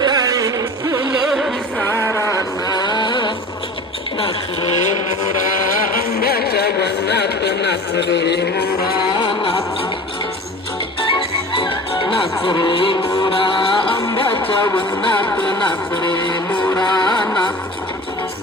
तळी फुल पिसारा नाचरे मोरा आंब्याच्या गंगात नाचरे मोरा नाचरे मोरा आंब्याच्या वनात नाचरे मोरा नाच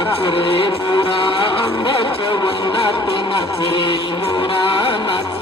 नाचरे मोरा अंबाच्या वनात नाचरे मुरा नाच